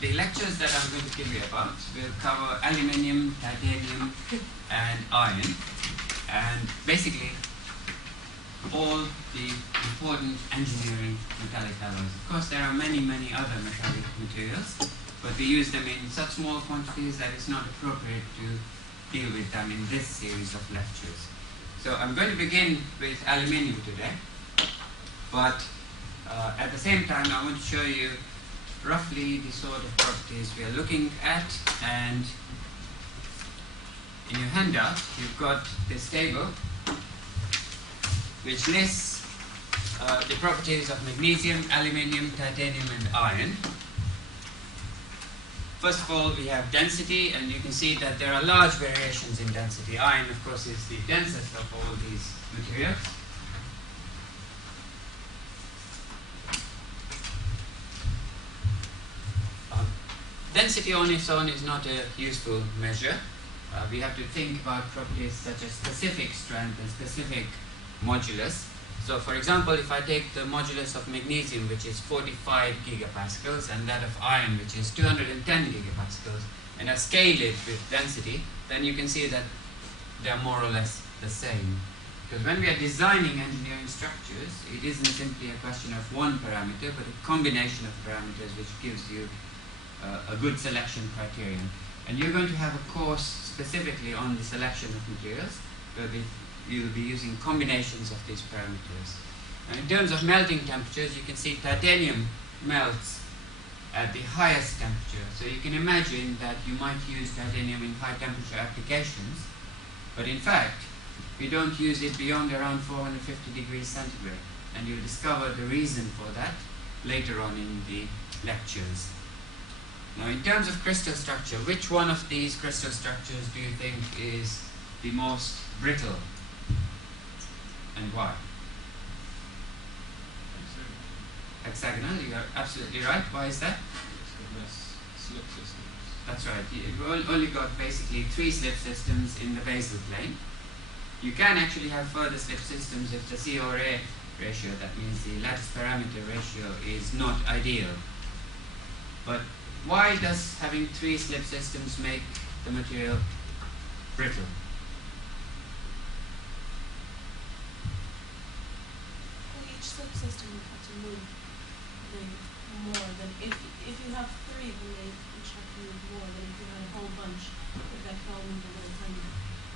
the lectures that I'm going to give you about will cover aluminium, titanium, and iron, and basically all the important engineering metallic alloys. Of course, there are many, many other metallic materials, but we use them in such small quantities that it's not appropriate to deal with them in this series of lectures. So I'm going to begin with aluminium today, but at the same time I want to show you roughly the sort of properties we are looking at. And in your handout you've got this table which lists the properties of magnesium, aluminium, titanium and iron. First of all, we have density, and you can see that there are large variations in density. Iron, of course, is the densest of all these materials. Density on its own is not a useful measure. We have to think about properties such as specific strength and specific modulus. So, for example, if I take the modulus of magnesium, which is 45 gigapascals, and that of iron, which is 210 gigapascals, and I scale it with density, then you can see that they are more or less the same. Because when we are designing engineering structures, it isn't simply a question of one parameter, but a combination of parameters which gives you a good selection criterion. And you're going to have a course specifically on the selection of materials, where you'll be using combinations of these parameters. And in terms of melting temperatures, you can see titanium melts at the highest temperature. So you can imagine that you might use titanium in high temperature applications, but in fact, we don't use it beyond around 450 degrees centigrade. And you'll discover the reason for that later on in the lectures. Now, in terms of crystal structure, which one of these crystal structures do you think is the most brittle? And why? Hexagonal, you are absolutely right. Why is that? Less slip systems. That's right. You've only got basically 3 slip systems in the basal plane. You can actually have further slip systems if the C over A ratio, that means the lattice parameter ratio, is not ideal. But why does having 3 slip systems make the material brittle? Each subsystem would have to move more than if you have 3, then they each have to move more than if you had a whole bunch that can all move a little tiny.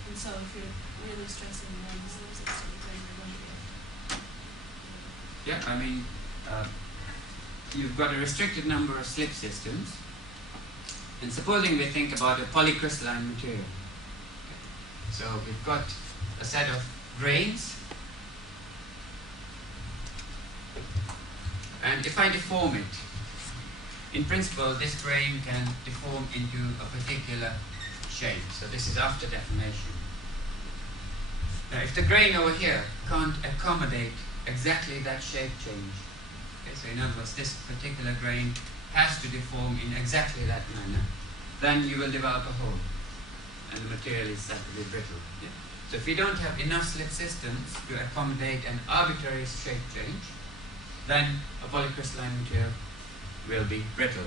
And so if you're really stressing on the subsystem, then you're going to get. Yeah, I mean, you've got a restricted number of slip systems, and supposing we think about a polycrystalline material. So we've got a set of grains. And if I deform it, in principle, this grain can deform into a particular shape. So this is after deformation. Now, if the grain over here can't accommodate exactly that shape change, okay, so in other words, this particular grain has to deform in exactly that manner, then you will develop a hole, and the material is said to be brittle. Yeah? So if you don't have enough slip systems to accommodate an arbitrary shape change, then a polycrystalline material will be brittle.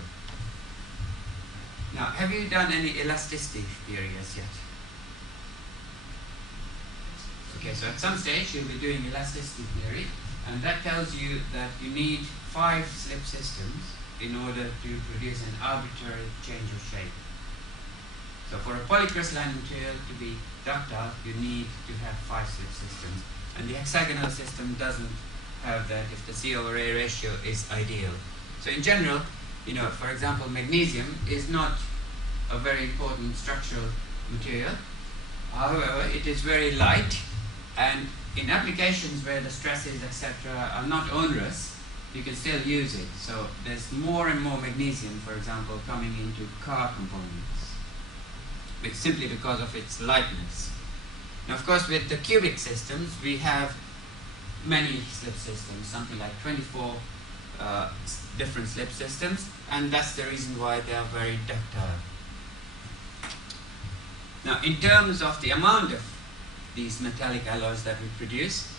Now, have you done any elasticity theory as yet? Okay, so at some stage you'll be doing elasticity theory, and that tells you that you need 5 slip systems in order to produce an arbitrary change of shape. So for a polycrystalline material to be ductile, you need to have 5 slip systems, and the hexagonal system doesn't have that if the C over A ratio is ideal. So in general, for example, magnesium is not a very important structural material. However, it is very light, and in applications where the stresses, etc., are not onerous, you can still use it. So there's more and more magnesium, for example, coming into car components, simply because of its lightness. Now, of course, with the cubic systems, we have many slip systems, something like 24 different slip systems, and that's the reason why they are very ductile. Now, in terms of the amount of these metallic alloys that we produce,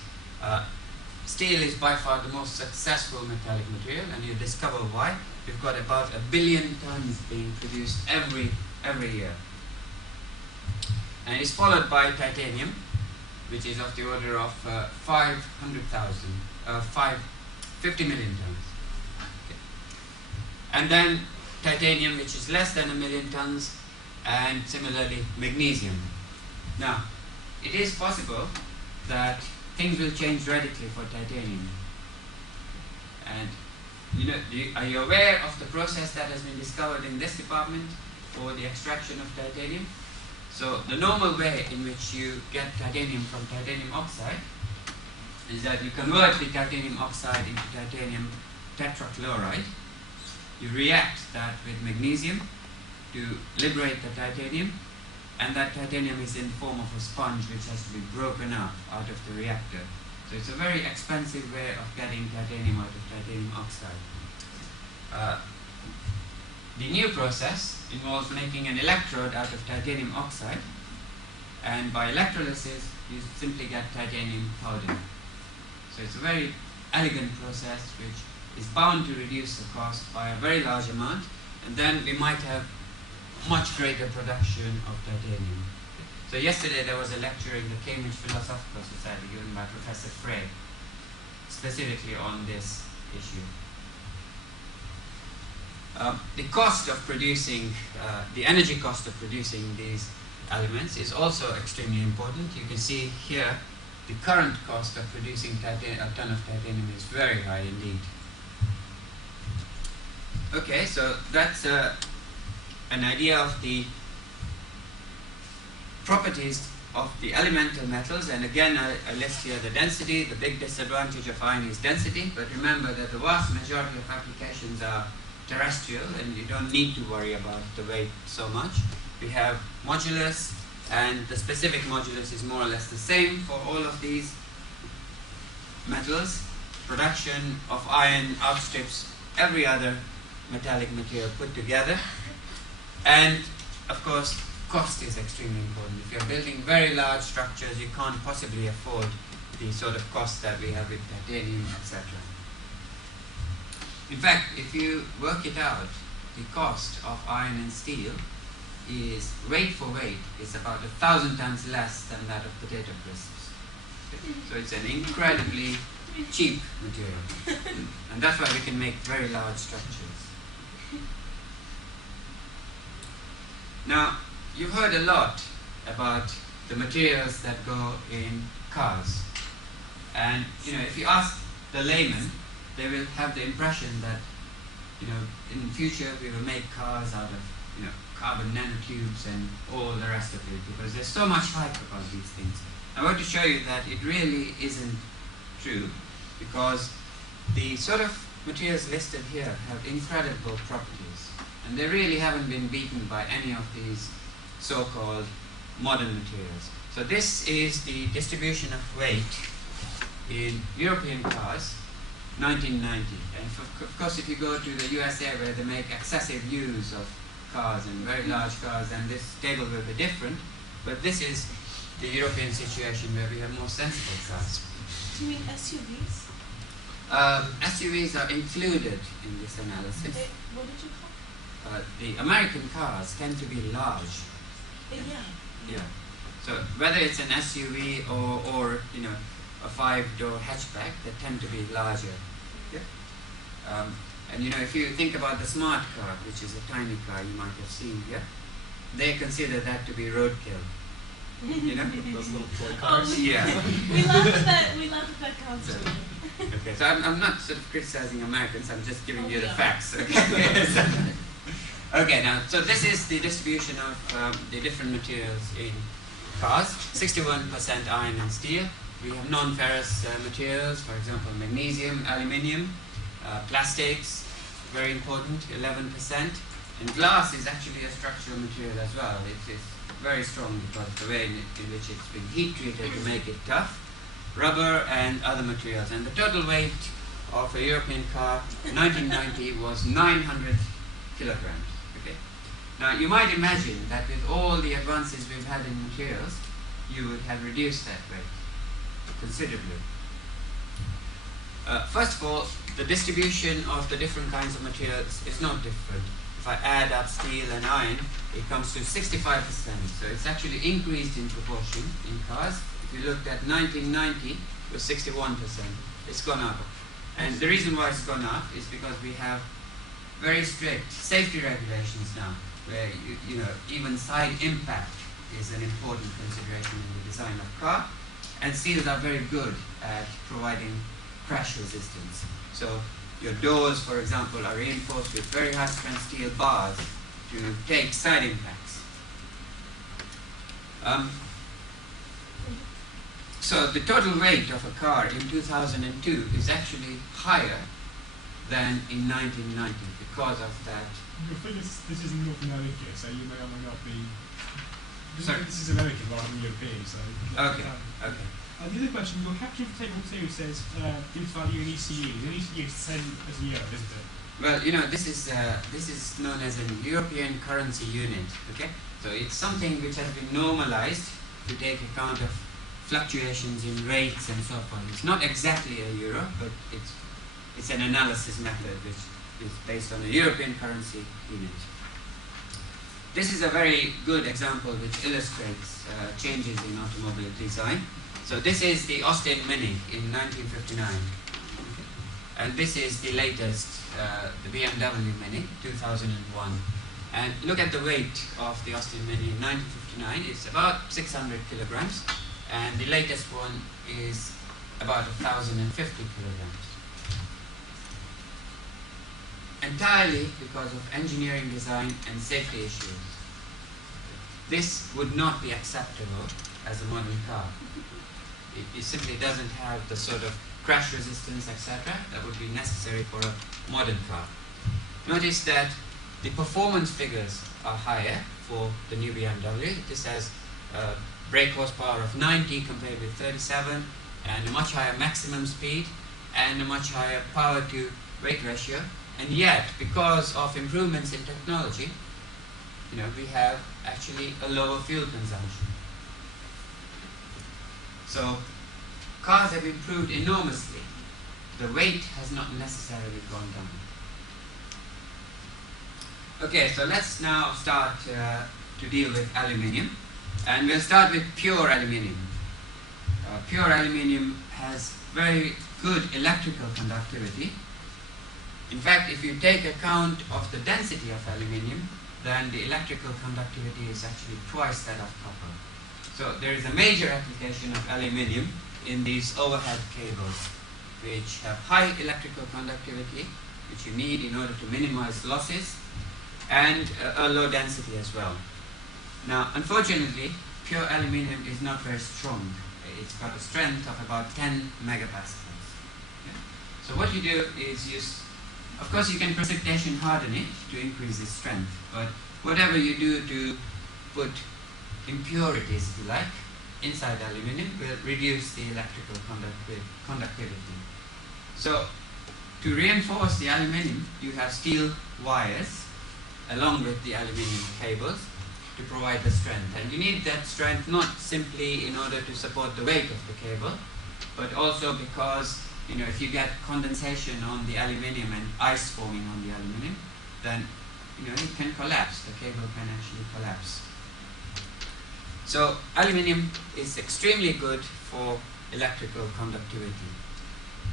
steel is by far the most successful metallic material, and you discover why. we've got about 1 billion tons being produced every year. And it's followed by titanium, which is of the order of 50 million tons. Okay. And then titanium, which is less than 1 million tons, and similarly magnesium. Now, it is possible that things will change radically for titanium. And are you aware of the process that has been discovered in this department for the extraction of titanium? So the normal way in which you get titanium from titanium oxide is that you convert the titanium oxide into titanium tetrachloride. You react that with magnesium to liberate the titanium, and that titanium is in the form of a sponge which has to be broken up out of the reactor. So it's a very expensive way of getting titanium out of titanium oxide. The new process involves making an electrode out of titanium oxide, and by electrolysis you simply get titanium powder. So it's a very elegant process which is bound to reduce the cost by a very large amount, and then we might have much greater production of titanium. So yesterday there was a lecture in the Cambridge Philosophical Society given by Professor Frey, specifically on this issue. The cost of producing, the energy cost of producing these elements is also extremely important. You can see here the current cost of producing a ton of titanium is very high indeed. Okay, so that's an idea of the properties of the elemental metals, and again I list here the density. The big disadvantage of iron is density, but remember that the vast majority of applications are terrestrial and you don't need to worry about the weight so much. We have modulus, and the specific modulus is more or less the same for all of these metals. Production of iron outstrips every other metallic material put together, and of course cost is extremely important. If you're building very large structures, you can't possibly afford the sort of cost that we have with titanium, etc. In fact, if you work it out, the cost of iron and steel is, weight for weight, is about 1,000 times less than that of potato crisps. Okay? So it's an incredibly cheap material, and that's why we can make very large structures. Now, you've heard a lot about the materials that go in cars, and if you ask the layman, they will have the impression that in the future we will make cars out of carbon nanotubes and all the rest of it, because there's so much hype about these things. I want to show you that it really isn't true, because the sort of materials listed here have incredible properties, and they really haven't been beaten by any of these so-called modern materials. So this is the distribution of weight in European cars, 1990. And of course, if you go to the USA where they make excessive use of cars and very large cars, then this table will be different. But this is the European situation where we have more sensible cars. Do you mean SUVs? SUVs are included in this analysis. What did you call? The American cars tend to be large. Yeah. So whether it's an SUV or a 5-door hatchback, they tend to be larger. Yeah. And if you think about the smart car, which is a tiny car you might have seen here, they consider that to be roadkill. Those little toy cars. Yeah. We laugh at that constantly. Okay, so I'm not sort of criticizing Americans, I'm just giving you the facts. Okay. Okay, now, so this is the distribution of the different materials in cars. 61% iron and steel. We have non-ferrous materials, for example, magnesium, aluminium, plastics, very important, 11%. And glass is actually a structural material as well. It's very strong because of the way in which it's been heat treated to make it tough. Rubber and other materials. And the total weight of a European car in 1990 was 900 kilograms. Okay. Now you might imagine that with all the advances we've had in materials, you would have reduced that weight considerably. First of all, the distribution of the different kinds of materials is not different. If I add up steel and iron, it comes to 65%. So it's actually increased in proportion in cars. If you looked at 1990, it was 61%. It's gone up. And the reason why it's gone up is because we have very strict safety regulations now, where even side impact is an important consideration in the design of car. And seals are very good at providing crash resistance. So your doors, for example, are reinforced with very high strength steel bars to take side impacts. So the total weight of a car in 2002 is actually higher than in 1990 because of that. I think this is North America, so you may or may not be. Sorry? This is American rather than European, so. Okay. Okay. The other question, your caption for table 2 says gives value in ECU. The ECU is the same as euro, isn't it? Well, this is known as an European currency unit. Okay, so it's something which has been normalized to take account of fluctuations in rates and so on. It's not exactly a euro, but it's an analysis method which is based on a European currency unit. This is a very good example which illustrates changes in automobile design. So this is the Austin Mini in 1959. And this is the latest, the BMW Mini, 2001. And look at the weight of the Austin Mini in 1959. It's about 600 kilograms. And the latest one is about 1,050 kilograms. Entirely because of engineering design and safety issues. This would not be acceptable as a modern car. It simply doesn't have the sort of crash resistance, etc., that would be necessary for a modern car. Notice that the performance figures are higher for the new BMW. This has brake horsepower of 90 compared with 37, and a much higher maximum speed, and a much higher power to weight ratio. And yet, because of improvements in technology, we have actually a lower fuel consumption. So, cars have improved enormously. The weight has not necessarily gone down. Okay, so let's now start to deal with aluminium. And we'll start with pure aluminium. Pure aluminium has very good electrical conductivity. In fact, if you take account of the density of aluminium, then the electrical conductivity is actually twice that of copper. So there is a major application of aluminium in these overhead cables, which have high electrical conductivity, which you need in order to minimize losses, and a low density as well. Now, unfortunately, pure aluminium is not very strong. It's got a strength of about 10 megapascals. Okay? So what you do is of course you can precipitation harden it to increase its strength, but whatever you do to put impurities, if you like, inside aluminium will reduce the electrical conductivity. So to reinforce the aluminium, you have steel wires along with the aluminium cables to provide the strength. And you need that strength not simply in order to support the weight of the cable, but also because if you get condensation on the aluminium and ice forming on the aluminium, then it can collapse. The cable can actually collapse. So aluminium is extremely good for electrical conductivity.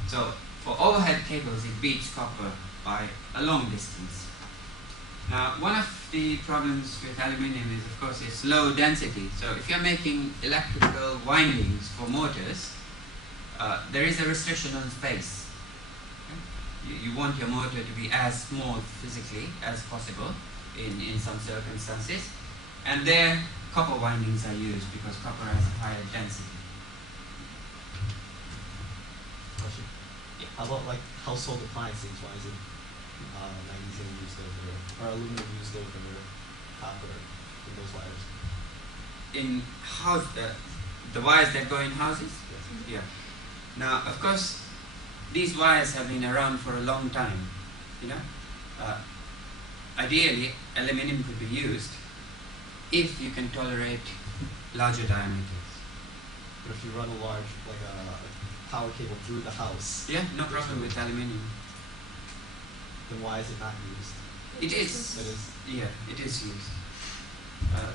So for overhead cables, it beats copper by a long distance. Now, one of the problems with aluminium is, of course, its low density. So if you're making electrical windings for motors, there is a restriction on space. Okay? You want your motor to be as small physically as possible in some circumstances. And there, copper windings are used because copper has a higher density. Question. Yeah. How about like household appliances? Why is it magnesium used over, or aluminum used over copper in those wires? In house, the wires that go in houses? Yes. Yeah. Now, of course, these wires have been around for a long time. Ideally, aluminum could be used if you can tolerate larger diameters. But if you run a large, like power cable through the house, Yeah, no problem with aluminium. then why is it not used? It is. It is. Yeah, it is used.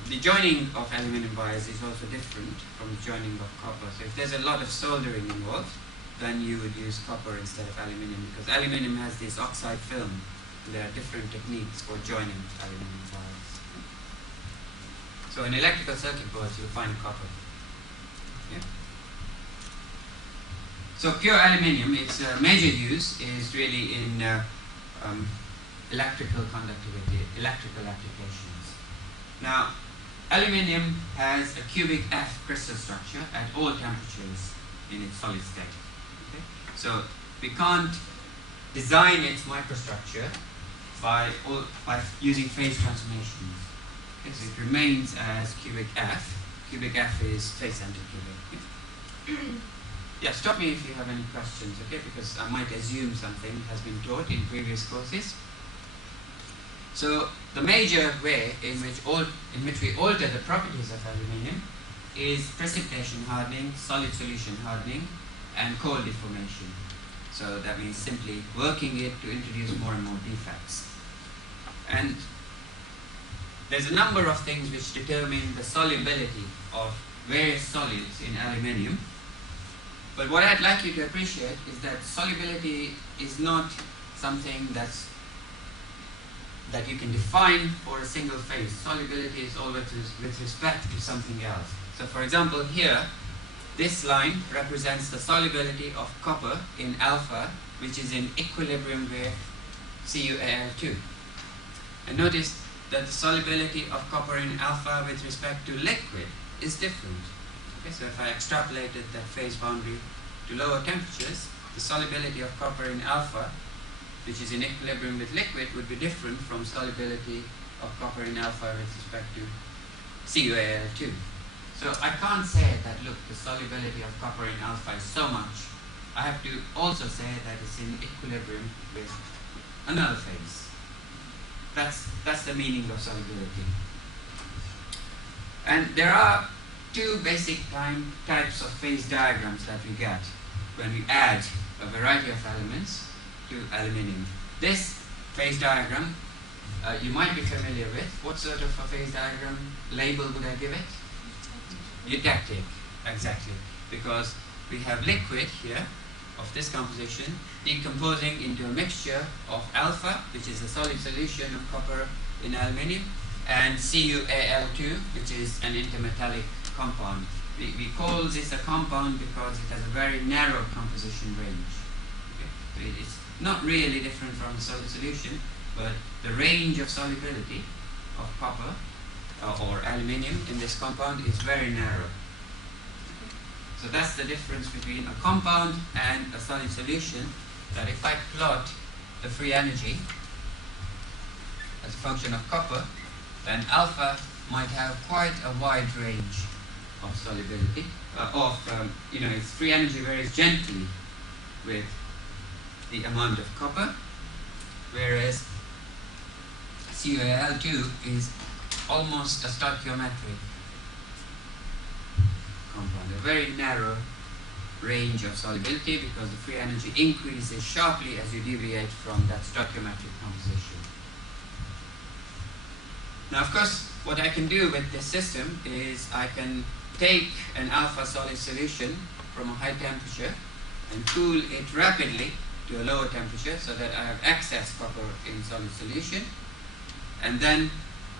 The joining of aluminium wires is also different from the joining of copper. So if there's a lot of soldering involved, then you would use copper instead of aluminium, because aluminium has this oxide film. There are different techniques for joining aluminium wires. So in electrical circuit boards, you'll find copper. Yeah. So pure aluminium, its major use is really in electrical conductivity, electrical applications. Now, aluminium has a cubic F crystal structure at all temperatures in its solid state. Okay? So we can't design its microstructure by using phase transformations. Okay? So it remains as cubic F. Cubic F is phase center cubic. Yeah, stop me if you have any questions, okay? Because I might assume something has been taught in previous courses. So the major way in which we alter the properties of aluminium is precipitation hardening, solid solution hardening, and cold deformation. So that means simply working it to introduce more and more defects. And there's a number of things which determine the solubility of various solids in aluminium. But what I'd like you to appreciate is that solubility is not something that you can define for a single phase. Solubility is always with respect to something else. So for example here, this line represents the solubility of copper in alpha, which is in equilibrium with CuAl2. And notice that the solubility of copper in alpha with respect to liquid is different. Okay, so if I extrapolated that phase boundary to lower temperatures, the solubility of copper in alpha, which is in equilibrium with liquid, would be different from solubility of copper in alpha with respect to CuAl2. So I can't say that, look, the solubility of copper in alpha is so much. I have to also say that it's in equilibrium with another phase. That's the meaning of solubility. And there are two basic types of phase diagrams that we get when we add a variety of elements to aluminium. This phase diagram you might be familiar with. What sort of a phase diagram label would I give it? Eutectic, exactly. Because we have liquid here of this composition decomposing into a mixture of alpha, which is a solid solution of copper in aluminium, and CuAl2, which is an intermetallic compound. We call this a compound because it has a very narrow composition range. Okay? So it's not really different from a solid solution, but the range of solubility of copper or aluminium in this compound is very narrow. So that's the difference between a compound and a solid solution, that if I plot the free energy as a function of copper, then alpha might have quite a wide range of solubility, its free energy varies gently with the amount of copper, whereas CuAl2 is almost a stoichiometric compound, a very narrow range of solubility, because the free energy increases sharply as you deviate from that stoichiometric composition. Now, of course, what I can do with this system is I can take an alpha solid solution from a high temperature and cool it rapidly to a lower temperature so that I have excess copper in solid solution, and then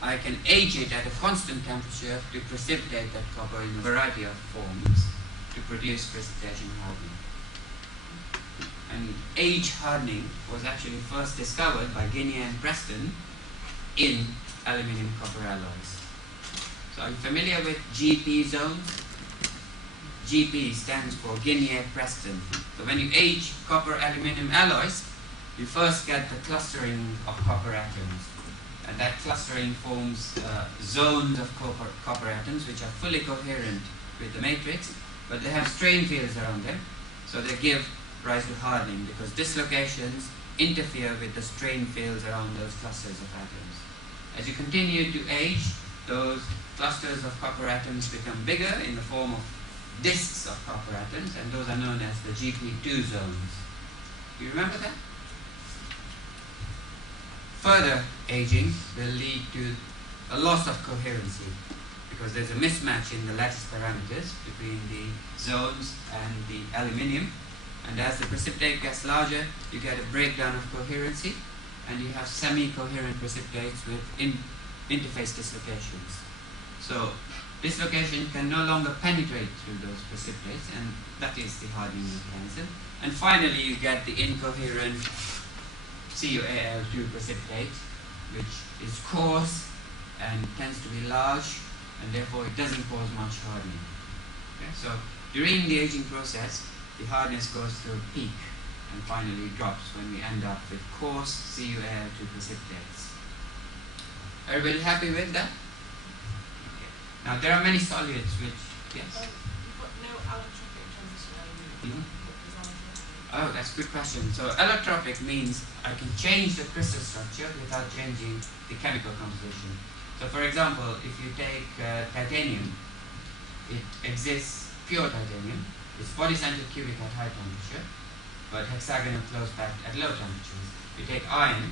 I can age it at a constant temperature to precipitate that copper in a variety of forms to produce precipitation hardening. And age hardening was actually first discovered by Guinea and Preston in aluminium copper alloys. So are you familiar with GP zones? GP stands for Guinea-Preston. So when you age copper aluminium alloys, you first get the clustering of copper atoms. And that clustering forms zones of copper atoms which are fully coherent with the matrix, but they have strain fields around them, so they give rise to hardening because dislocations interfere with the strain fields around those clusters of atoms. As you continue to age, those clusters of copper atoms become bigger in the form of disks of copper atoms, and those are known as the GP2 zones. Do you remember that? Further aging will lead to a loss of coherency because there's a mismatch in the lattice parameters between the zones and the aluminium, and as the precipitate gets larger, you get a breakdown of coherency, and you have semi-coherent precipitates with interface dislocations. So dislocation can no longer penetrate through those precipitates, and that is the hardening mechanism. And finally, you get the incoherent CuAl2 precipitate, which is coarse and tends to be large, and therefore it doesn't cause much hardening. Okay? So during the aging process, the hardness goes through a peak and finally drops when we end up with coarse CuAl2 precipitates. Everybody happy with that? Okay. Now there are many solutes which, yes? You've got no allotropic transition aluminium. Oh, that's a good question. So allotropic means I can change the crystal structure without changing the chemical composition. So for example, if you take titanium, it exists pure titanium. It's body-centered cubic at high temperature, but hexagonal close packed at low temperatures. You take iron,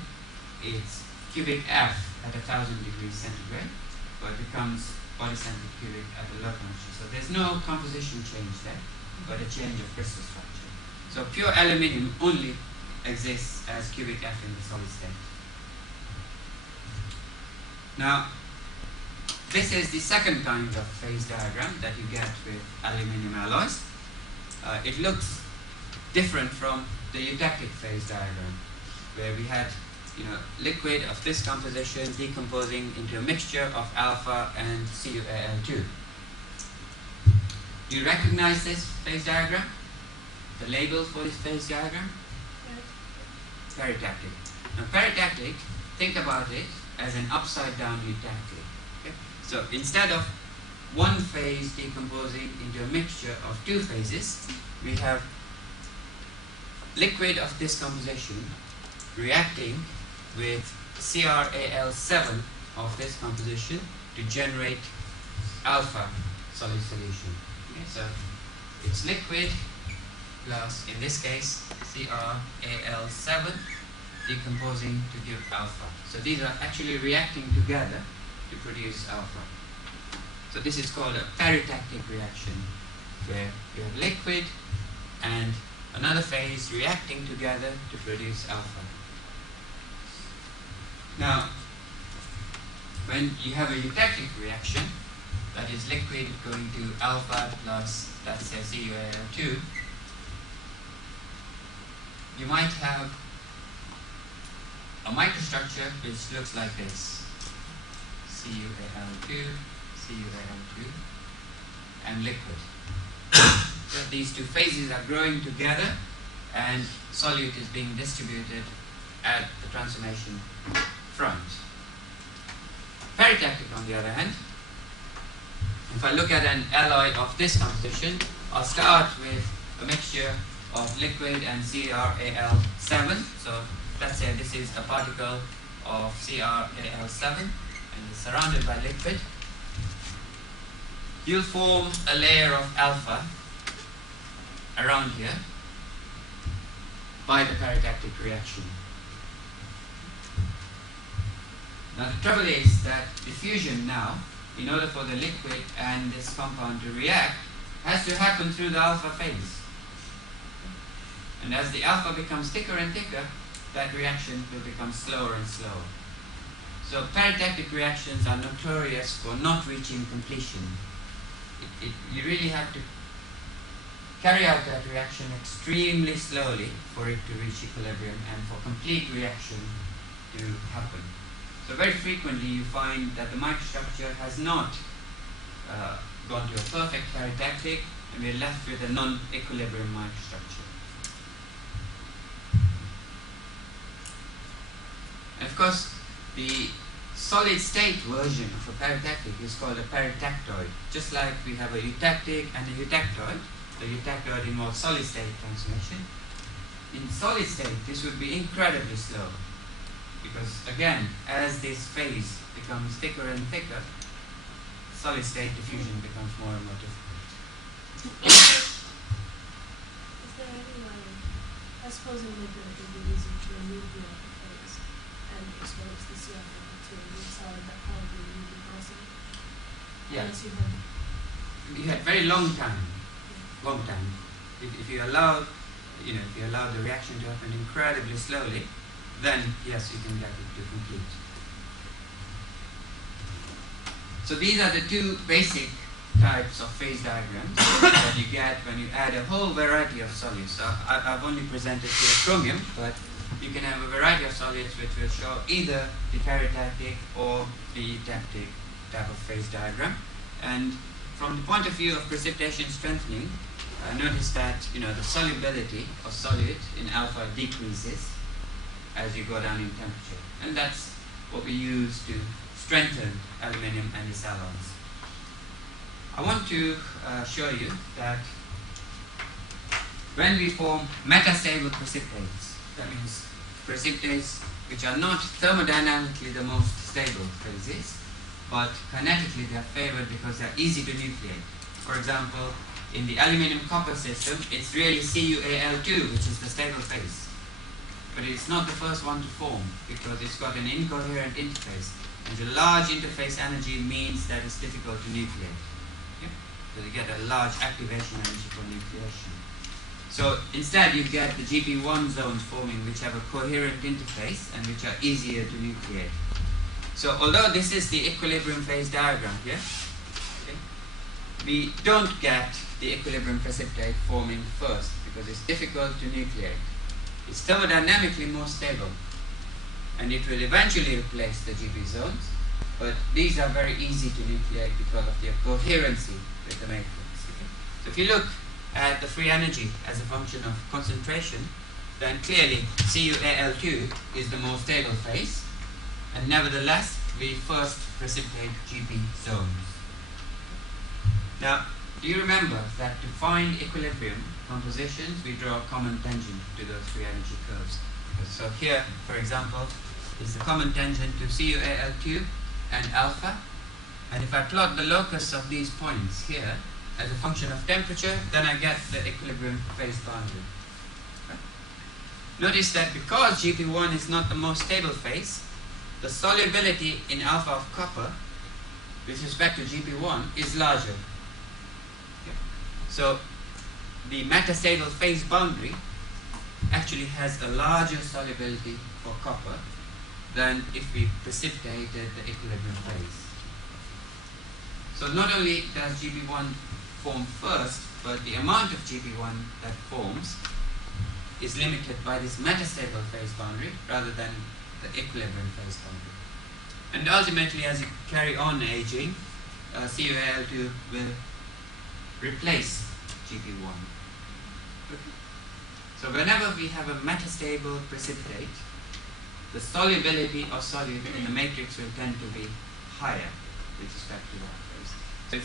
it's cubic F at 1000 degrees centigrade, but becomes body-centered cubic at a low temperature. So there's no composition change there, but a change of crystal structure. So pure aluminium only exists as cubic F in the solid state. Now, this is the second kind of phase diagram that you get with aluminium alloys. It looks different from the eutectic phase diagram, where we had liquid of this composition decomposing into a mixture of alpha and CuAl2. Do you recognize this phase diagram? The label for this phase diagram? Peritactic. Now peritactic, think about it as an upside down eutectic. Okay? So instead of one phase decomposing into a mixture of two phases, we have liquid of this composition reacting with CrAl7 of this composition to generate alpha solid solution. Okay? So it's liquid plus, in this case, CrAl7 decomposing to give alpha. So these are actually reacting together to produce alpha. So this is called a peritactic reaction, where you have liquid and another phase reacting together to produce alpha. Now, when you have a eutectic reaction, that is liquid going to alpha plus, let's say, CuAl2, you might have a microstructure which looks like this: CuAl2, CuAl2, and liquid. So these two phases are growing together, and solute is being distributed at the transformation front. Peritactic, on the other hand, if I look at an alloy of this composition, I'll start with a mixture of liquid and CrAl7. So let's say this is a particle of CrAl7 and it's surrounded by liquid. You'll form a layer of alpha around here by the peritactic reaction. Now the trouble is that diffusion now, in order for the liquid and this compound to react, has to happen through the alpha phase. And as the alpha becomes thicker and thicker, that reaction will become slower and slower. So peritactic reactions are notorious for not reaching completion. You really have to carry out that reaction extremely slowly for it to reach equilibrium and for complete reaction to happen. So very frequently you find that the microstructure has not gone to a perfect peritactic, and we're left with a non-equilibrium microstructure. And of course, the solid state version of a peritactic is called a peritactoid. Just like we have a eutectic and a eutectoid, the eutectoid involves solid state transformation. In solid state, this would be incredibly slow, because again, as this phase becomes thicker and thicker, solid state diffusion becomes more and more difficult. Is there any way, I suppose it would be easy to remove the alpha phase and expose the CF to a new solid, that probably would be possible. Yeah. Unless you had, You had very long time. Long time. If you allow, if you allow the reaction to happen incredibly slowly, then yes, you can get it to complete. So these are the two basic types of phase diagrams that you get when you add a whole variety of solids. So I've only presented here chromium, but you can have a variety of solids which will show either the caryotactic or the daptic type of phase diagram. And from the point of view of precipitation strengthening, notice that the solubility of solid in alpha decreases as you go down in temperature, and that's what we use to strengthen aluminium antisalons. I want to show you that when we form metastable precipitates, that means precipitates which are not thermodynamically the most stable phases, but kinetically they are favored because they are easy to nucleate. For example, in the aluminium copper system, it's really CuAl2 which is the stable phase. But it's not the first one to form because it's got an incoherent interface. And the large interface energy means that it's difficult to nucleate. Okay? So you get a large activation energy for nucleation. So instead you get the GP1 zones forming which have a coherent interface and which are easier to nucleate. So although this is the equilibrium phase diagram here, okay, we don't get the equilibrium precipitate forming first because it's difficult to nucleate. It's thermodynamically more stable and it will eventually replace the GP zones, but these are very easy to nucleate because of their coherency with the matrix. Okay? So if you look at the free energy as a function of concentration, then clearly CuAl2 is the most stable phase, and nevertheless we first precipitate GP zones. Now, do you remember that to find equilibrium compositions, we draw a common tangent to those free energy curves? So here, for example, is the common tangent to CuAl2 and alpha. And if I plot the locus of these points here as a function of temperature, then I get the equilibrium phase boundary. Okay? Notice that because GP1 is not the most stable phase, the solubility in alpha of copper with respect to GP1 is larger. Okay? So the metastable phase boundary actually has a larger solubility for copper than if we precipitated the equilibrium phase. So not only does GP1 form first, but the amount of GP1 that forms is limited by this metastable phase boundary rather than the equilibrium phase boundary. And ultimately, as you carry on aging, CuAl2 will replace GP1. Okay. So whenever we have a metastable precipitate, the solubility of solute in the matrix will tend to be higher with respect to that phase. So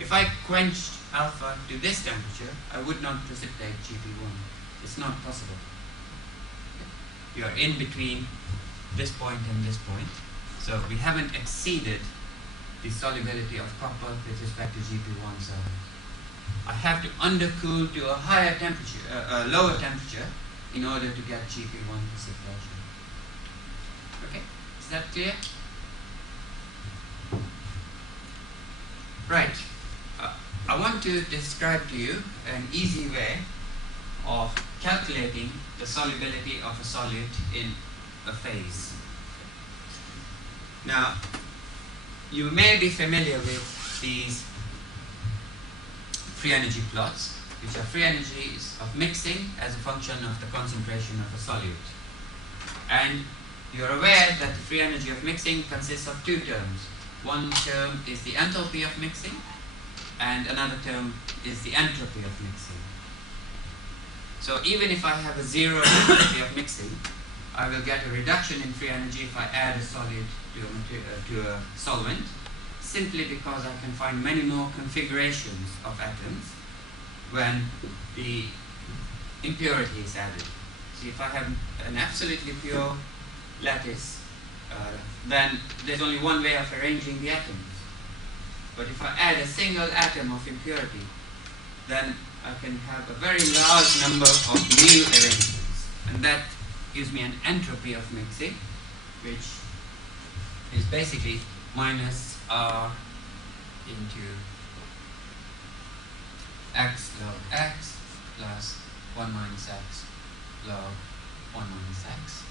if I quenched alpha to this temperature, I would not precipitate GP1. It's not possible. Okay. You are in between this point and this point. So we haven't exceeded the solubility of copper with respect to GP1 solid. I have to undercool to a higher temperature, a lower temperature, in order to get GP1 precipitation. Okay, is that clear? Right. I want to describe to you an easy way of calculating the solubility of a solute in a phase. Now, you may be familiar with these free energy plots, which are free energies of mixing as a function of the concentration of a solute. And you're aware that the free energy of mixing consists of two terms. One term is the enthalpy of mixing, and another term is the entropy of mixing. So even if I have a zero enthalpy of mixing, I will get a reduction in free energy if I add a solid to a solvent, simply because I can find many more configurations of atoms when the impurity is added. See, if I have an absolutely pure lattice, then there's only one way of arranging the atoms. But if I add a single atom of impurity, then I can have a very large number of new arrangements. And that gives me an entropy of mixing, which is basically minus R into x log x plus 1 minus x log 1 minus x.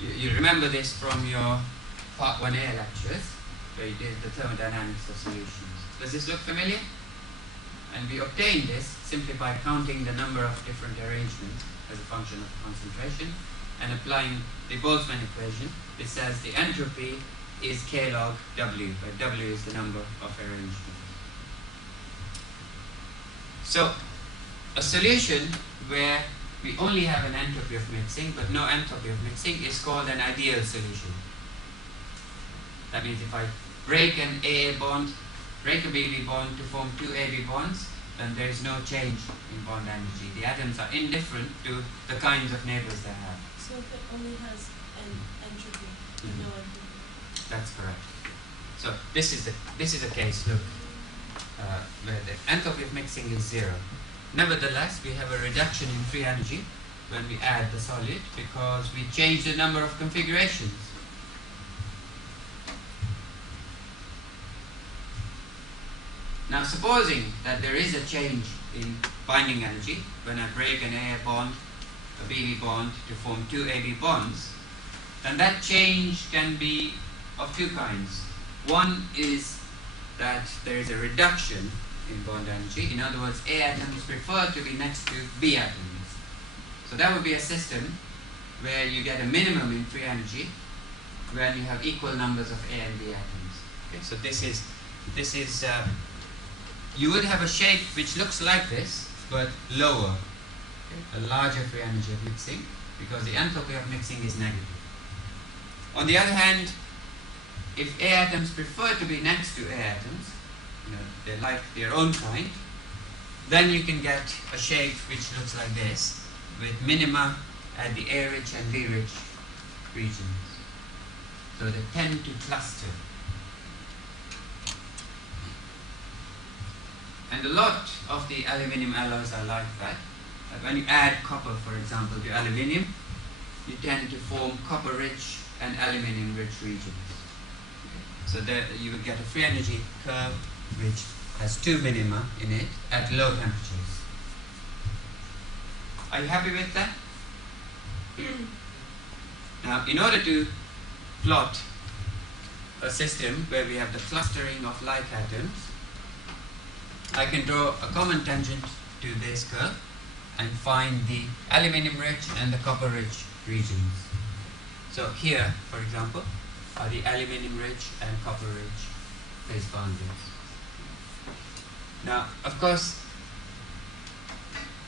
You remember this from your Part 1A lectures, where you did the thermodynamics of solutions. Does this look familiar? And we obtain this simply by counting the number of different arrangements as a function of concentration and applying the Boltzmann equation, which says the entropy is K log W, where W is the number of arrangements. So, a solution where we only have an entropy of mixing but no entropy of mixing is called an ideal solution. That means if I break an AA bond, break a BB bond to form two AB bonds, then there is no change in bond energy. The atoms are indifferent to the kinds of neighbors they have. So if it only has an entropy, no entropy. That's correct. So this is a case, look, where the entropy of mixing is 0. Nevertheless, we have a reduction in free energy when we add the solid because we change the number of configurations. Now supposing that there is a change in binding energy when I break an AA bond, a BB bond to form two AB bonds, then that change can be of two kinds. One is that there is a reduction in bond energy. In other words, A atoms prefer to be next to B atoms. So that would be a system where you get a minimum in free energy when you have equal numbers of A and B atoms. Okay, so this is you would have a shape which looks like this, but lower, okay? A larger free energy of mixing, because the entropy of mixing is negative. On the other hand, if A atoms prefer to be next to A atoms, they like their own kind, then you can get a shape which looks like this, with minima at the A-rich and B-rich regions. So they tend to cluster. And a lot of the aluminium alloys are like that. When you add copper, for example, to aluminium, you tend to form copper-rich and aluminium-rich regions. Okay. So there you will get a free energy curve which has two minima in it at low temperatures. Are you happy with that? Now, in order to plot a system where we have the clustering of like atoms, I can draw a common tangent to this curve and find the aluminium-rich and the copper-rich regions. So here, for example, are the aluminium-rich and copper-rich phase boundaries. Now, of course,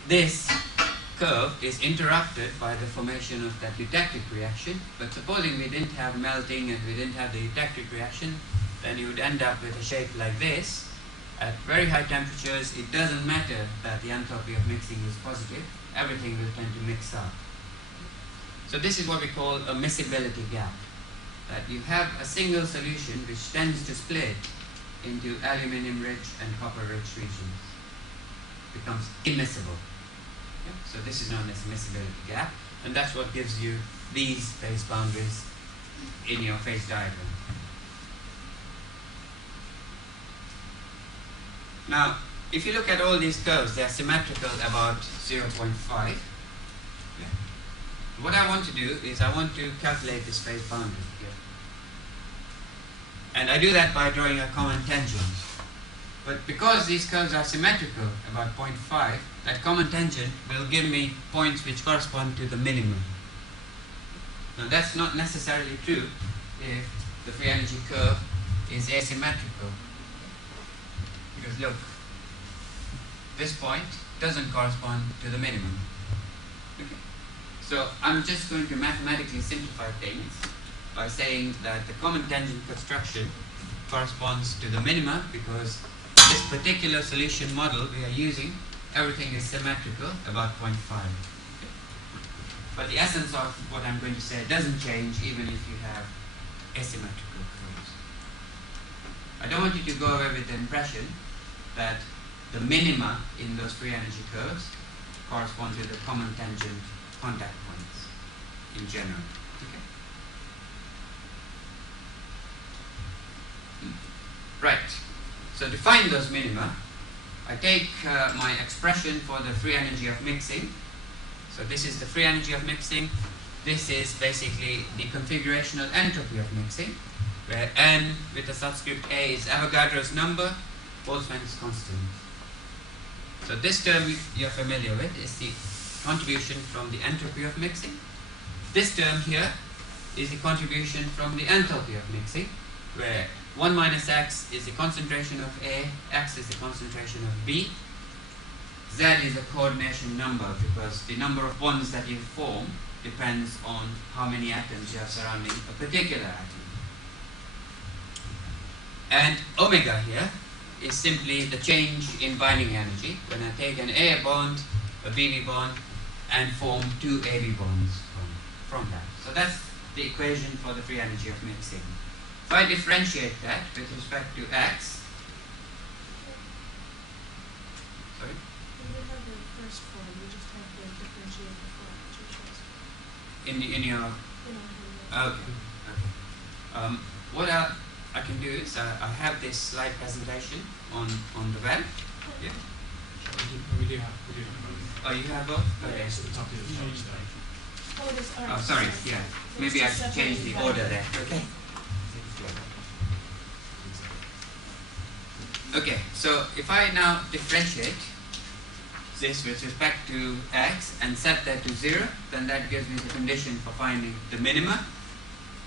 this curve is interrupted by the formation of that eutectic reaction, but supposing we didn't have melting and we didn't have the eutectic reaction, then you would end up with a shape like this. At very high temperatures, it doesn't matter that the entropy of mixing is positive, everything will tend to mix up. So this is what we call a miscibility gap, that you have a single solution which tends to split into aluminium-rich and copper-rich regions. It becomes immiscible. Okay? So this is known as a miscibility gap, and that's what gives you these phase boundaries in your phase diagram. Now, if you look at all these curves, they are symmetrical about 0.5. Yeah. What I want to do is I want to calculate this phase boundary here. And I do that by drawing a common tangent. But because these curves are symmetrical about 0.5, that common tangent will give me points which correspond to the minimum. Now that's not necessarily true if the free energy curve is asymmetrical. Because look, this point doesn't correspond to the minimum. Okay. So I'm just going to mathematically simplify things by saying that the common tangent construction corresponds to the minima because this particular solution model we are using, everything is symmetrical, about 0.5. Okay. But the essence of what I'm going to say doesn't change even if you have asymmetrical curves. I don't want you to go away with the impression that the minima in those free energy curves correspond to the common tangent contact points in general. Okay. Right. So to find those minima, I take my expression for the free energy of mixing. So this is the free energy of mixing. This is basically the configurational entropy of mixing, where n with the subscript a is Avogadro's number, Boltzmann's constant. So this term you're familiar with is the contribution from the entropy of mixing. This term here is the contribution from the enthalpy of mixing, where 1 minus x is the concentration of A, x is the concentration of B, Z is a coordination number because the number of bonds that you form depends on how many atoms you have surrounding a particular atom. And omega here is simply the change in binding energy when I take an A bond, a BB bond, and form 2 AB bonds from that. So that's the equation for the free energy of mixing. If I differentiate that with respect to x, sorry? We don't have the first form, we just have the differentiate the form, which is In your okay. What I can do is I have this slide presentation on the web. Yeah. We do have Oh, you have both? Okay. yes, at the top of the page there. Oh, it is, Oh, sorry. Yeah. Maybe I should change the order there. Okay. Okay. So if I now differentiate this with respect to x and set that to 0, then that gives me the condition for finding the minima.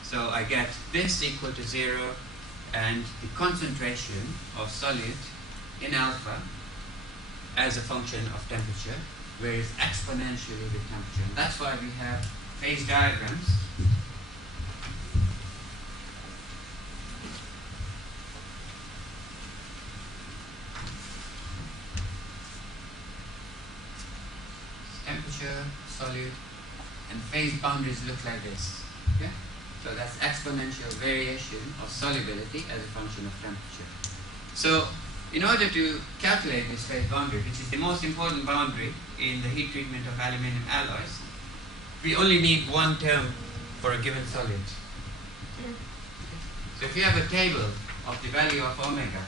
So I get this equal to 0 and the concentration of solid in alpha as a function of temperature, varies exponentially with temperature. And that's why we have phase diagrams. Temperature, solid, and phase boundaries look like this. Okay? So that's exponential variation of solubility as a function of temperature. So in order to calculate this phase boundary, which is the most important boundary in the heat treatment of aluminum alloys, we only need one term for a given solid. So if you have a table of the value of omega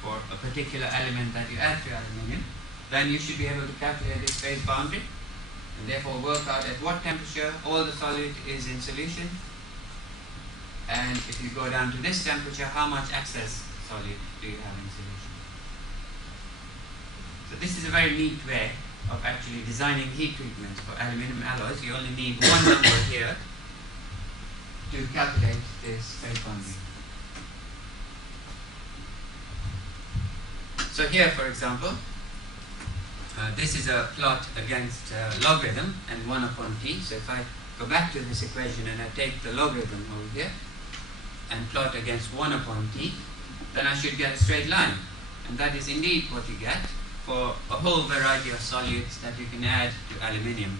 for a particular element that you add to aluminum, then you should be able to calculate this phase boundary and therefore work out at what temperature all the solid is in solution, and if you go down to this temperature, how much excess solid do you have in solution. So this is a very neat way of actually designing heat treatments for aluminum alloys. You only need one number here to calculate this phase boundary. So here, for example, this is a plot against logarithm and 1 upon t. So if I go back to this equation and I take the logarithm over here and plot against 1 upon t, then I should get a straight line. And that is indeed what you get for a whole variety of solutes that you can add to aluminium.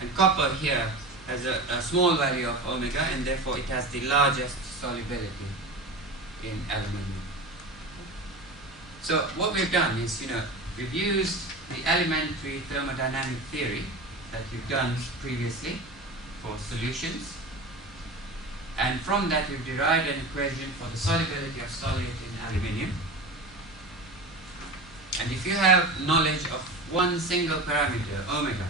And copper here has a small value of omega, and therefore it has the largest solubility in aluminium. So what we've done is, we've used the elementary thermodynamic theory that we've done previously for solutions, and from that we've derived an equation for the solubility of solute in aluminium. And if you have knowledge of one single parameter, omega,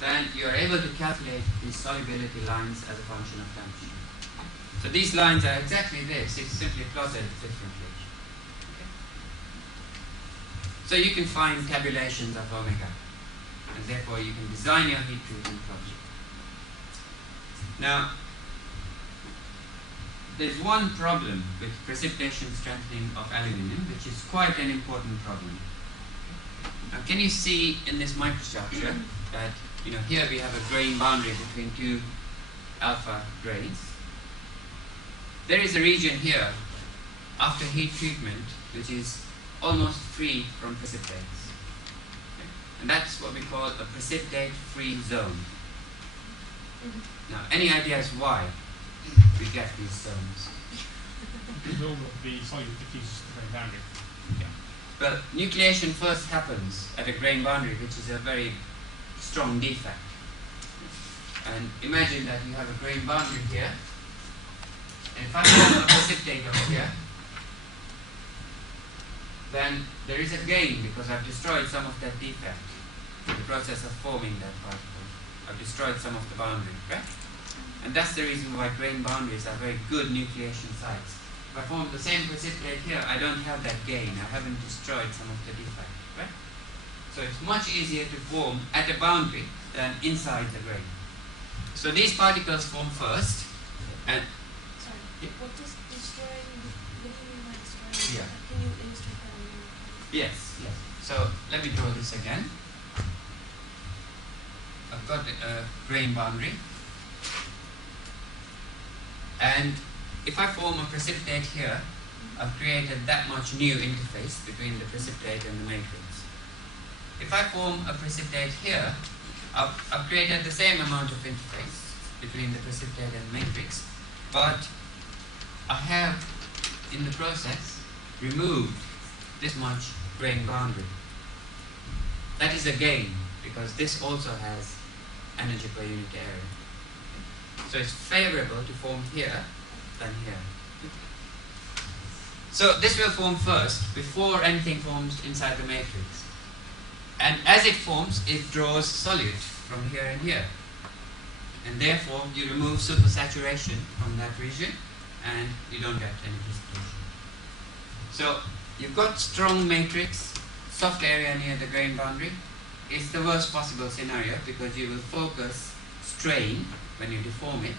then you are able to calculate these solubility lines as a function of temperature. So these lines are exactly this, it's simply plotted differently. Okay. So you can find tabulations of omega, and therefore you can design your heat treatment properly. Now, there's one problem with precipitation strengthening of aluminium, which is quite an important problem. Now, can you see in this microstructure that here we have a grain boundary between two alpha grains? There is a region here after heat treatment which is almost free from precipitates. Okay? And that's what we call a precipitate-free zone. Now, any ideas why we get these zones? The normal of the solute diffuses the grain boundary. Yeah. Well, nucleation first happens at a grain boundary, which is a very strong defect. And imagine that you have a grain boundary here, and if I form a precipitate over here, then there is a gain because I've destroyed some of that defect in the process of forming that particle. I've destroyed some of the boundary, right? And that's the reason why grain boundaries are very good nucleation sites. If I form the same precipitate here, I don't have that gain. I haven't destroyed some of the defect, right? So it's much easier to form at a boundary than inside the grain. So these particles form first, and Sorry, Yeah. what does destroying, what do you mean by destroying? Yeah. Can you illustrate that on your? yes. So let me draw this again. I've got a grain boundary, and if I form a precipitate here, I've created that much new interface between the precipitate and the matrix. If I form a precipitate here, I've created the same amount of interface between the precipitate and the matrix, but I have, in the process, removed this much grain boundary. That is a gain, because this also has energy per unit area. So it's favorable to form here than here. So this will form first, before anything forms inside the matrix. And as it forms, it draws solute from here and here. And therefore, you remove supersaturation from that region, and you don't get any precipitation. So you've got strong matrix, soft area near the grain boundary. It's the worst possible scenario because you will focus strain when you deform it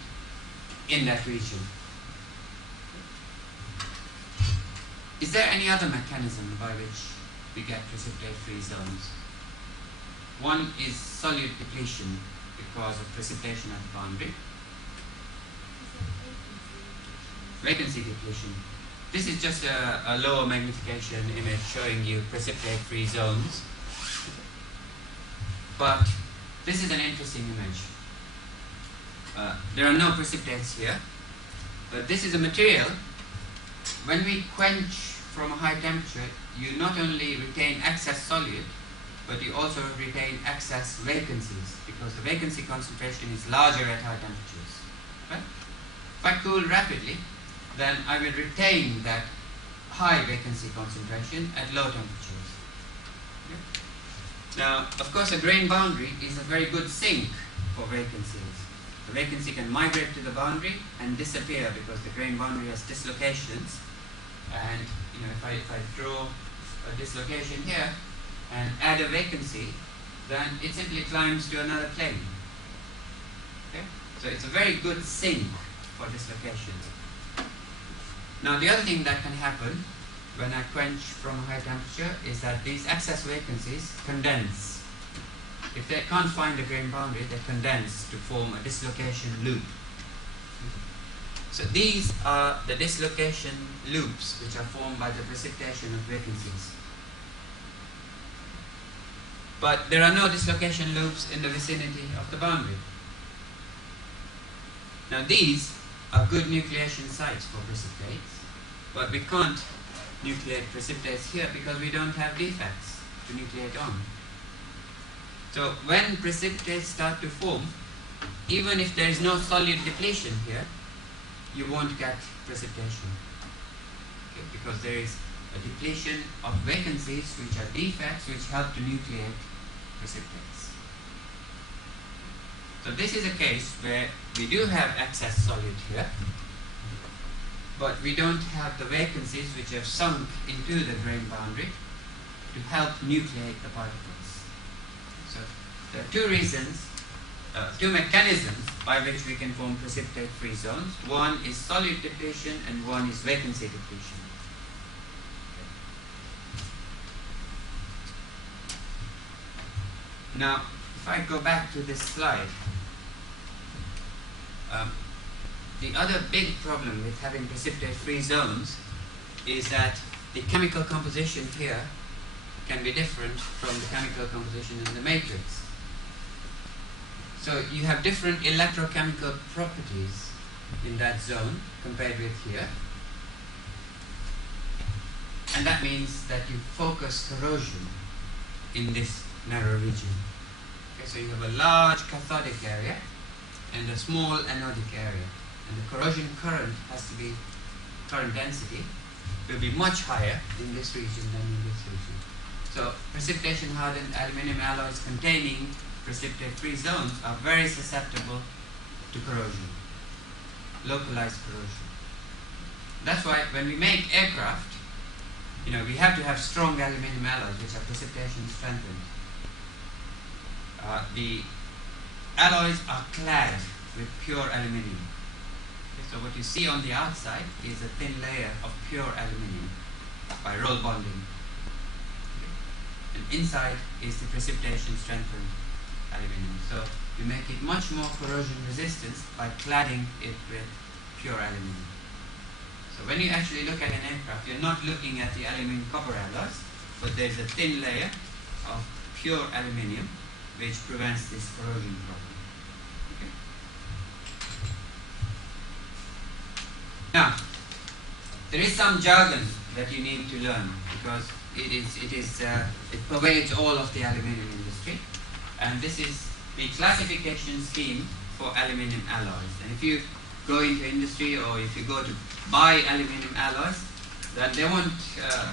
in that region. Is there any other mechanism by which we get precipitate-free zones? One is solute depletion because of precipitation at the boundary. Vacancy depletion. This is just a lower magnification image showing you precipitate-free zones. But this is an interesting image. There are no precipitates here, but this is a material. When we quench from a high temperature, you not only retain excess solute, but you also retain excess vacancies because the vacancy concentration is larger at high temperatures. Right? If I cool rapidly, then I will retain that high vacancy concentration at low temperatures. Okay? Now, of course, a grain boundary is a very good sink for vacancies. The vacancy can migrate to the boundary and disappear because the grain boundary has dislocations. And if I draw a dislocation here and add a vacancy, then it simply climbs to another plane. Okay? So it's a very good sink for dislocations. Now the other thing that can happen when I quench from a high temperature is that these excess vacancies condense. If they can't find a grain boundary, they condense to form a dislocation loop. So these are the dislocation loops which are formed by the precipitation of vacancies. But there are no dislocation loops in the vicinity of the boundary. Now these are good nucleation sites for precipitates, but we can't nucleate precipitates here because we don't have defects to nucleate on. So when precipitates start to form, even if there is no solute depletion here, you won't get precipitation. Okay? Because there is a depletion of vacancies which are defects which help to nucleate precipitates. So this is a case where we do have excess solute here, but we don't have the vacancies which have sunk into the grain boundary to help nucleate the particles. So there are two reasons, two mechanisms by which we can form precipitate-free zones. One is solute depletion and one is vacancy depletion. Now, if I go back to this slide, the other big problem with having precipitate-free zones is that the chemical composition here can be different from the chemical composition in the matrix. So you have different electrochemical properties in that zone compared with here. And that means that you focus corrosion in this narrow region. Okay, so you have a large cathodic area and a small anodic area. And the corrosion current has to be, current density will be much higher in this region than in this region. So precipitation hardened aluminum alloys containing precipitate-free zones are very susceptible to corrosion, localized corrosion. That's why when we make aircraft, we have to have strong aluminum alloys which are precipitation strengthened. The alloys are clad with pure aluminum. Okay, so what you see on the outside is a thin layer of pure aluminum by roll bonding. Okay. And inside is the precipitation strengthened aluminum. So you make it much more corrosion resistant by cladding it with pure aluminum. So when you actually look at an aircraft, you're not looking at the aluminum copper alloys, but there's a thin layer of pure aluminum which prevents this corrosion problem. Okay. Now, there is some jargon that you need to learn because it pervades all of the aluminum industry, and this is the classification scheme for aluminum alloys. And if you go into industry or if you go to buy aluminum alloys, then they won't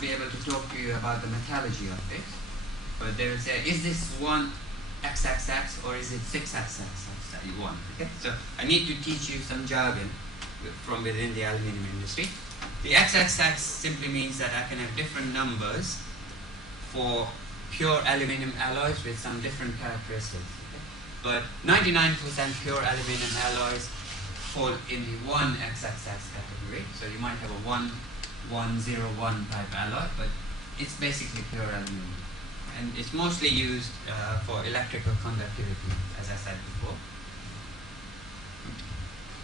be able to talk to you about the metallurgy of it, but they will say, is this one XXX or is it 6XXX that you want? Okay, so I need to teach you some jargon from within the aluminum industry. The XXX simply means that I can have different numbers for pure aluminum alloys with some different characteristics. Okay? But 99% pure aluminum alloys fall in the 1XXX category. So you might have a 1101 type alloy, but it's basically pure aluminum. And it's mostly used for electrical conductivity, as I said before.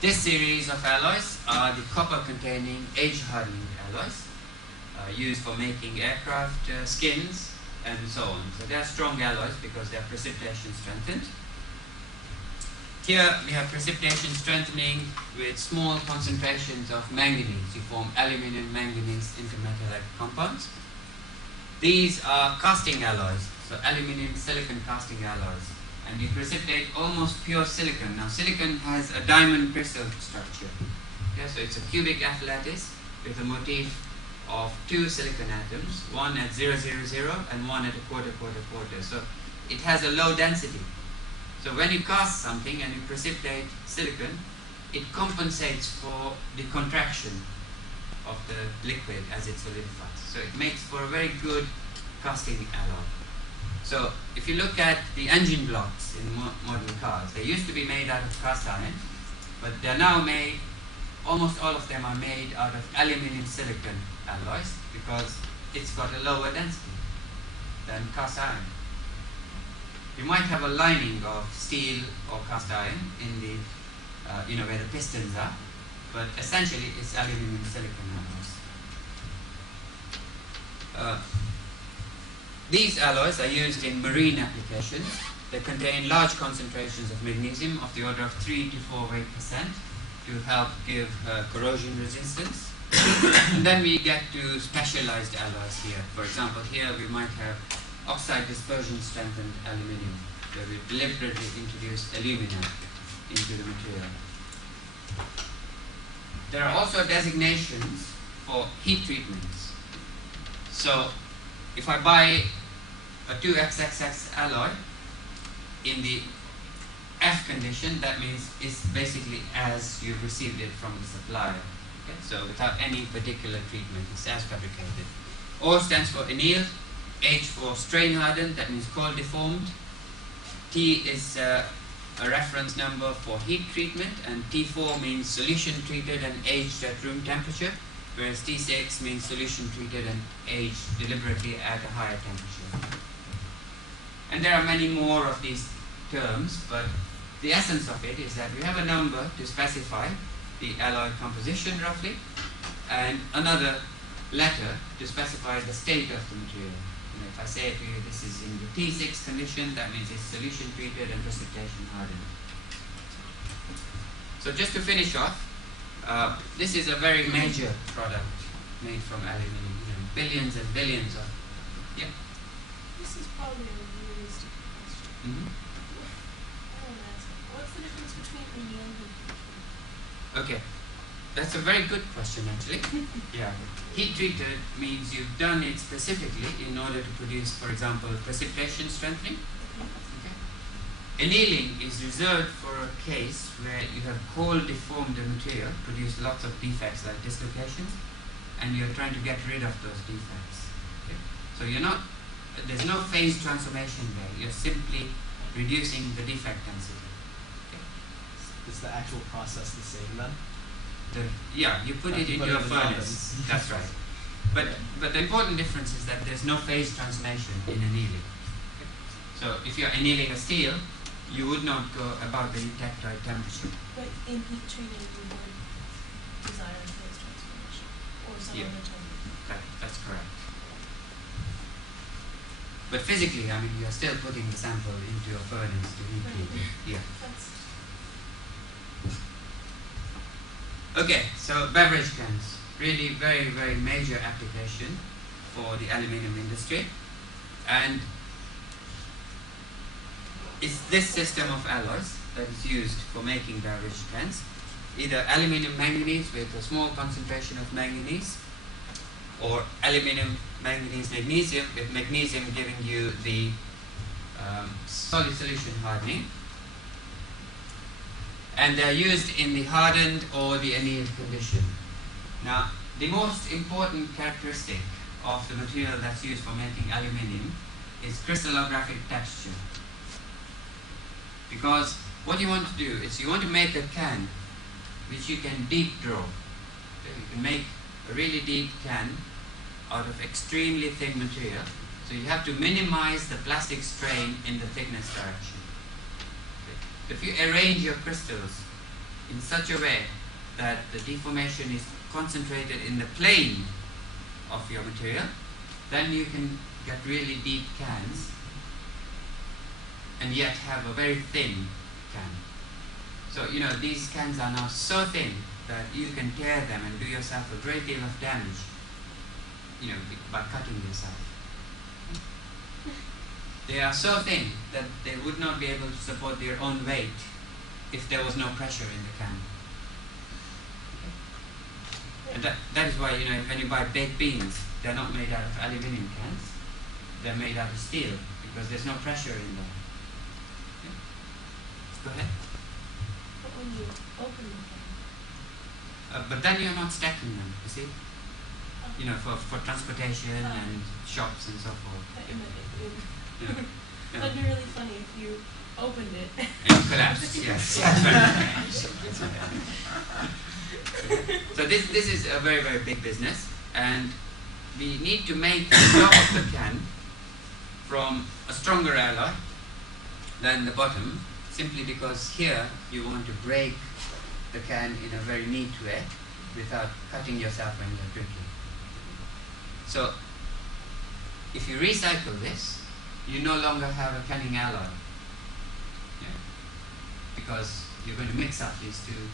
This series of alloys are the copper-containing age-hardening alloys used for making aircraft skins and so on. So they are strong alloys because they are precipitation strengthened. Here we have precipitation strengthening with small concentrations of manganese. You form aluminum manganese intermetallic compounds. These are casting alloys, so aluminum silicon casting alloys. And you precipitate almost pure silicon. Now silicon has a diamond crystal structure. Okay, so it's a cubic F lattice with a motif of two silicon atoms, one at 0, 0, 0 and one at a quarter, quarter, quarter. So it has a low density. So when you cast something and you precipitate silicon, it compensates for the contraction of the liquid as it solidifies. So it makes for a very good casting alloy. So if you look at the engine blocks in modern cars, they used to be made out of cast iron, but they're now made, almost all of them are made out of aluminum silicon alloys because it's got a lower density than cast iron. You might have a lining of steel or cast iron in the, where the pistons are, but essentially it's aluminum silicon alloys. These alloys are used in marine applications. They contain large concentrations of magnesium of the order of 3 to 4 weight percent to help give corrosion resistance. And then we get to specialized alloys here. For example, here we might have oxide dispersion strengthened aluminium, where we deliberately introduce alumina into the material. There are also designations for heat treatments. So if I buy a 2XXX alloy in the F condition, that means it's basically as you received it from the supplier. Okay? So without any particular treatment, it's as fabricated. O stands for annealed, H for strain hardened, that means cold deformed. T is a reference number for heat treatment, and T4 means solution treated and aged at room temperature, whereas T6 means solution treated and aged deliberately at a higher temperature. And there are many more of these terms, but the essence of it is that we have a number to specify the alloy composition roughly, and another letter to specify the state of the material. If I say to you this is in the T6 condition, that means it's solution treated and precipitation hardened. So just to finish off, this is a very major product made from aluminum. billions and billions of. This is probably a really stupid question. Mhm. I don't answer. What's the difference between annealing and heat treating? Okay, that's a very good question actually. Yeah. Heat treated means you've done it specifically in order to produce, for example, precipitation strengthening. Okay. Annealing is reserved for a case where you have cold deformed the material, produce lots of defects like dislocations, and you're trying to get rid of those defects. Okay. So there's no phase transformation there. You're simply reducing the defect density. Okay. Is the actual process the same then? You put it into a furnace. That's right. But the important difference is that there's no phase transformation in annealing. Okay. So if you're annealing a steel, you would not go above the tectile temperature. But in heat treating, you would desire a phase transformation or some Yeah. other term. That's correct. But physically, I mean, you're still putting the sample into a furnace to heat treat it. Yeah. That's Okay, so beverage cans, really very, very major application for the aluminium industry. And it's this system of alloys that is used for making beverage cans. Either aluminium manganese with a small concentration of manganese, or aluminium manganese magnesium with magnesium giving you the solid solution hardening. And they are used in the hardened or the annealed condition. Now, the most important characteristic of the material that's used for making aluminium is crystallographic texture. Because what you want to do is you want to make a can which you can deep draw. So you can make a really deep can out of extremely thin material. So you have to minimize the plastic strain in the thickness direction. If you arrange your crystals in such a way that the deformation is concentrated in the plane of your material, then you can get really deep cans and yet have a very thin can. So, these cans are now so thin that you can tear them and do yourself a great deal of damage, by cutting yourself. They are so thin that they would not be able to support their own weight if there was no pressure in the can. And that is why, when you buy baked beans, they're not made out of aluminium cans. They're made out of steel because there's no pressure in them. Okay. Go ahead. but when you open the can. But then you're not stacking them, you see? For transportation and shops and so forth. Yeah. Yeah. That'd be really funny if you opened it. And collapsed, yes. So this is a very, very big business, and we need to make the top of the can from a stronger alloy than the bottom, simply because here you want to break the can in a very neat way without cutting yourself when you're drinking. So if you recycle this, you no longer have a canning alloy. Yeah? Because you're going to mix up these two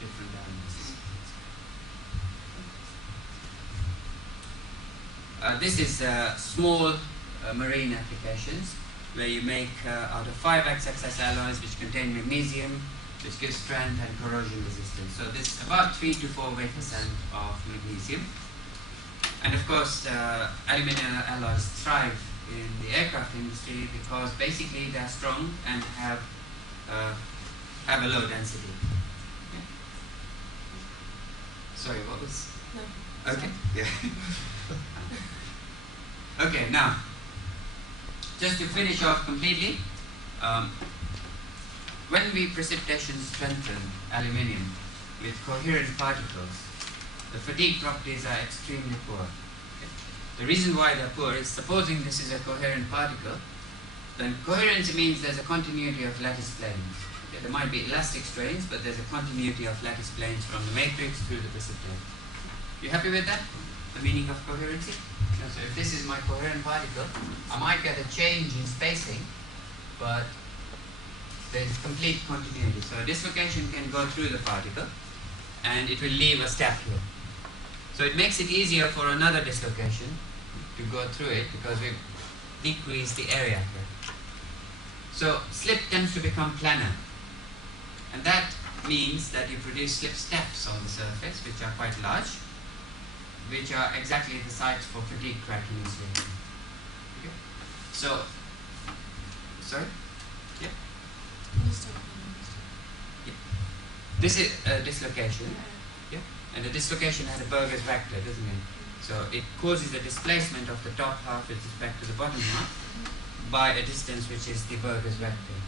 different elements. This is small marine applications where you make out of 5XXS alloys which contain magnesium, which gives strength and corrosion resistance. So this is about 3 to 4% of magnesium. And of course, aluminum alloys thrive in the aircraft industry because basically they are strong and have a low density. Okay. Sorry, what was? No. Okay. Yeah. Okay. Now, just to finish off completely, when we precipitation strengthen aluminium with coherent particles, the fatigue properties are extremely poor. Okay. The reason why they're poor is, supposing this is a coherent particle, then coherency means there's a continuity of lattice planes. Okay. There might be elastic strains, but there's a continuity of lattice planes from the matrix through the precipitate. You happy with that? The meaning of coherency? So if this is my coherent particle, I might get a change in spacing, but there's complete continuity. So a dislocation can go through the particle, and it will leave a step here. So it makes it easier for another dislocation to go through it because we've decreased the area here. So slip tends to become planar, and that means that you produce slip steps on the surface which are quite large, which are exactly the sites for fatigue cracking insulation. Okay. So, sorry? Yeah. Understood. This is a dislocation, and the dislocation has a Burgers vector, doesn't it? So it causes a displacement of the top half with respect to the bottom half by a distance which is the Burgers vector.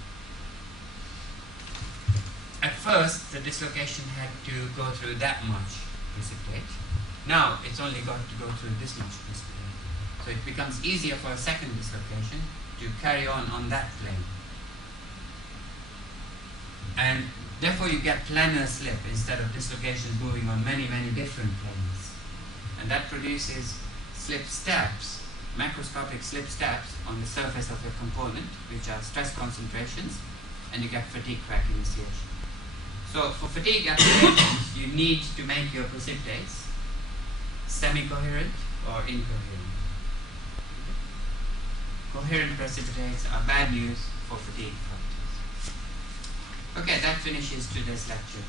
At first, the dislocation had to go through that much precipitate. Now it's only got to go through this much precipitate. So it becomes easier for a second dislocation to carry on that plane. And therefore you get planar slip instead of dislocations moving on many, many different planes. And that produces slip steps, macroscopic slip steps on the surface of your component, which are stress concentrations, and you get fatigue crack initiation. So for fatigue applications, you need to make your precipitates semi-coherent or incoherent. Coherent precipitates are bad news for fatigue fractures. Okay, that finishes today's lecture.